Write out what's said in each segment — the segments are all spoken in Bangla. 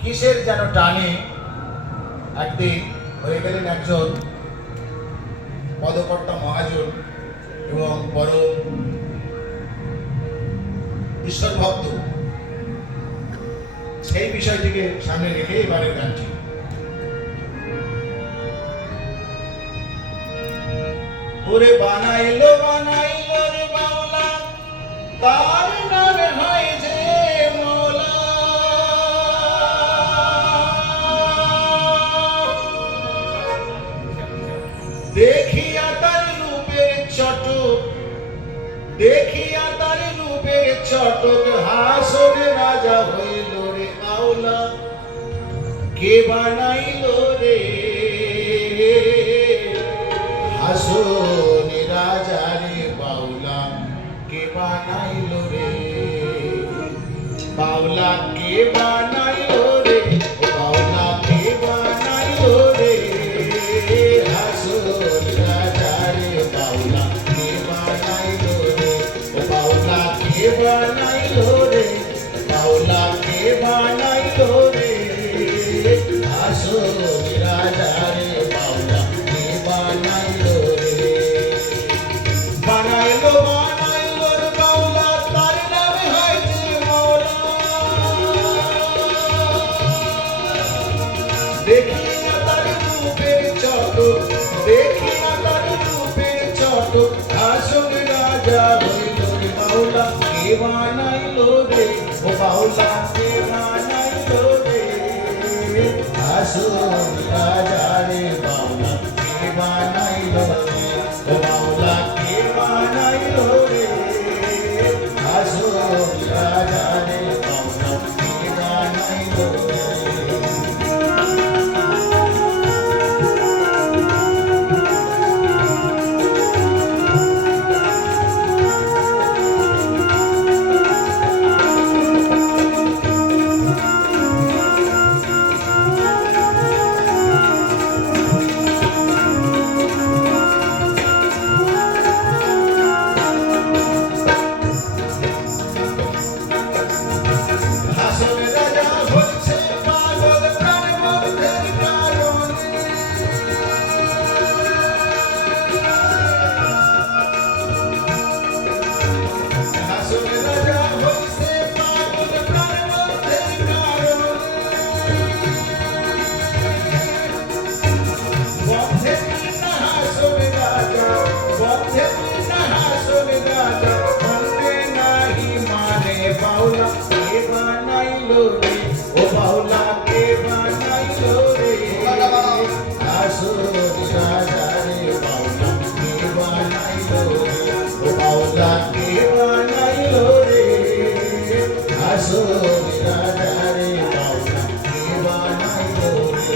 কিসের যেন টানে একদিন হয়ে গেলেন একজন পদকর্তা মহাজন এবং বড় ঈশ্বর ভক্ত। সেই বিষয়টিকে সামনে রেখে এবারের গানটি। ওরে বানাইলো বানাইলো রে বাউলা, তার নামে হয় যে মৌলা। দেখিয়া তার রূপের চটক, দেখিয়া তার রূপের চটক, হাসরে রাজা হইল রে বাউলা। কে বানাইলো রে হাসরে রাজা রে বাউলা, কে বানাইলো রে বাউলা, কে বানাইলো রে বাউলা, কে বানাইলো রে হাসরে রাজা রে বাউলা, কে বানাইলো রে বাউলা, কে বানাইলো রে বাউলা, কে বানাইলো রে হাসরে রাজা রে বাউলা, কে বানাইলো রে। বানাইলো বানাইলো রে বাউলা, তার নামে হয় যে মৌলা। দেখিয়া তার রূপের চটক, দেখিয়া তার রূপের চটক, হাসরে রাজা হইল রে বাউলা। কে বানাইলো রে ও বাউলা, কে বানাইলো রে হাসরে রাজা রে বাউলা, কে বানাইলো রে ও বাউলা, কে বানাইলো রে হাসরে রাজা রে বাউলা, কে বানাইলো রে। বাউলা, কে বানাইলো রে ও বাউলা, কে বানাইলো রে হাসরে রাজা রে বাউলা, কে বানাইলো রে ও বাউলা, কে বানাইলো রে হাসরে রাজা রে বাউলা, কে বানাইলো রে।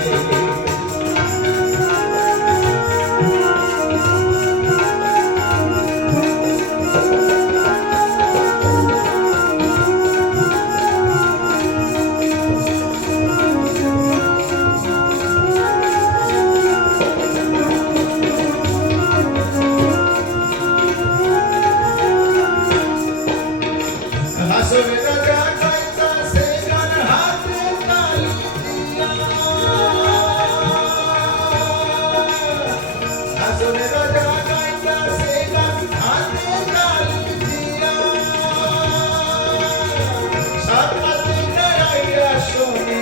হাসরে রাজা গাইতাছে গান হাতে তালি দিয়া, হাসরে রাজা গাইতাছে গান হাতে তালি দিয়া। সাক্ষাতে দাঁড়াইয়া শোনে,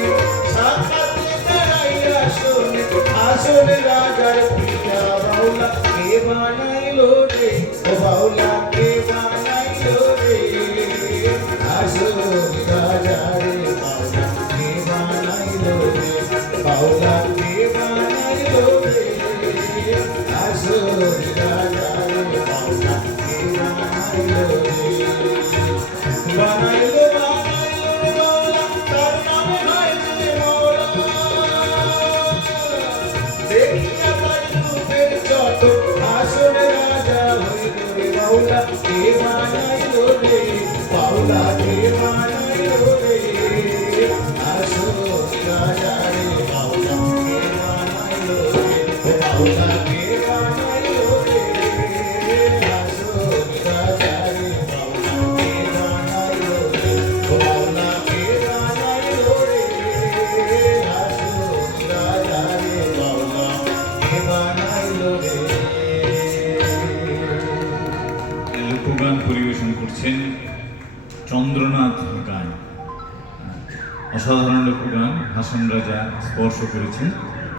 সাক্ষাতে দাঁড়াইয়া শোনে, হাসরে রাজার প্রিয়া বাউলা, কে বানাইলো রে ও বাউলা, কে বানাইলো রে হাসরে রাজা রে বাউলা, কে বানাইলো রে বাউলা, কে বানাইলো রে হাসরে রাজা রে বাউলা, কে বানাইলো রে। বানাইলো বানাইলো রে বাউলা, তার নামে হয় যে মৌলা। দেখিয়া তার রূপের চটক, হাসরে রাজা হইল রে বাউলা। লোকগান পরিবেশন করছেন চন্দ্রনাথ গান। অসাধারণ লোকগান হাসান রাজা স্পর্শ করেছেন।